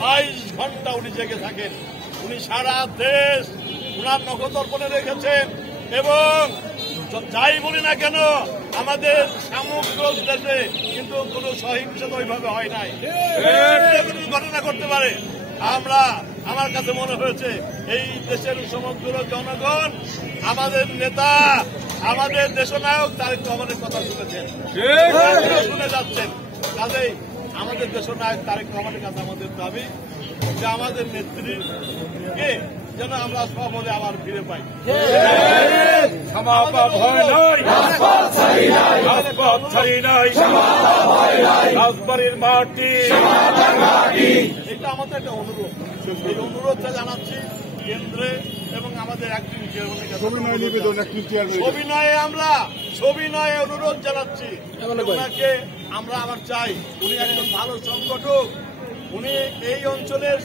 22 ঘন্টা উনি জেগে থাকেন। উনি সারা দেশ উনার নখদর্পণে রেখেছেন এবং যাই বলি না কেন আমাদের সমগ্র দেশে কিন্তু কোন সহিংসতা ওইভাবে হয় নাই। ঘটনা করতে পারে আমার কাছে মনে হয়েছে এই দেশের সমগ্র জনগণ আমাদের নেতা আমাদের দেশনায়ক তারেক রহমানের কথা শুনেছেন, শুনে যাচ্ছেন। কাজেই আমাদের দেশনায়ক তারেক রহমানের কাছে আমাদের দাবি যে আমাদের নেত্রীকে যেন আমরা সফলে আবার ফিরে পাই। রাজবাড়ির মাটি এটা আমাদের একটা অনুরোধ। এই অনুরোধটা জানাচ্ছি কেন্দ্রে এবং আমাদের অ্যাক্টিং চেয়ারম্যানের কাছে। সবিনয়ে অনুরোধ জানাচ্ছি ওনাকে। আমরা আবার চাই উনি একজন ভালো সংগঠক, উনি এই অঞ্চলের